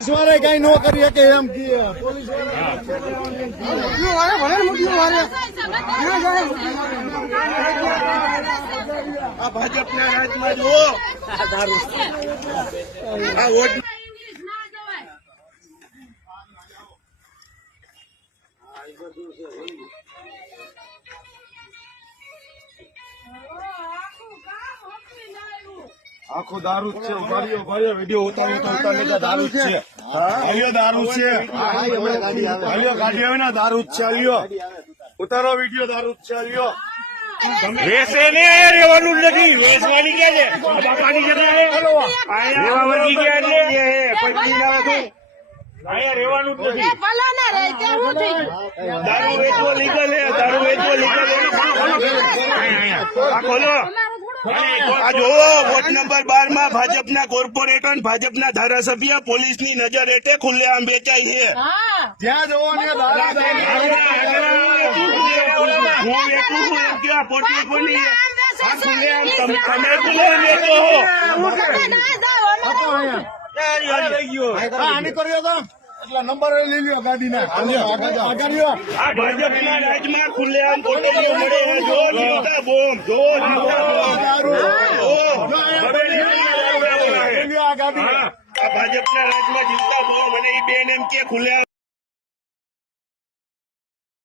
વાળા કઈ ન કરી શકે એમ. પોલીસ આ ભાજપના રાજમાં આખો દારૂ છે ઉભારીઓ ઉભારીઓ વીડિયો ઉતારી તો ઉતારી દારૂ છે. હાલ્યો દારૂ છે. હાલ્યો ગાડી આવે ને દારૂ છે હાલ્યો. ઉતારો વીડિયો દારૂ છે હાલ્યો. વેસે ને અહીંયા રહેવાનું નથી. વેસવાની ક્યાં છે? બાપાની જગ્યાએ રહેવા વર્ગી ગયા છે? અહીંયા રહેવાનું જ નથી. દારૂ વેચવો લીગલ છે? દારૂ વેચવો લીગલ છે ખોલો. આ આ વોટ નંબર બારમાં ભાજપના કોર્પોરેટર અને ભાજપના ધારાસભ્ય પોલીસની નજર હેઠે ખુલ્લેઆમ વેચાય છે જ્યાં જવો હું એટલું છું એમ કે આ પોટલી કોની આ ખુલ્લેઆમ તમે તમે ખુલ્લેઆમ વેચો હા, આની કર્યો તો એટલે નંબર લઈ લ્યો ગાડીના આગળ આગળ લ્યો આ ભાજપના રાજમાં ખુલ્લેઆમ પોટલીઓ મળે છે. જો જીવતા બોમ્બ જો જીવતા બોમ્બ દારૂ જો. હવે લઈ લ્યો આ ભાજપના રાજમાં જીવતા બોલો મને એ બેન એમ કે ખુલ્લેઆમ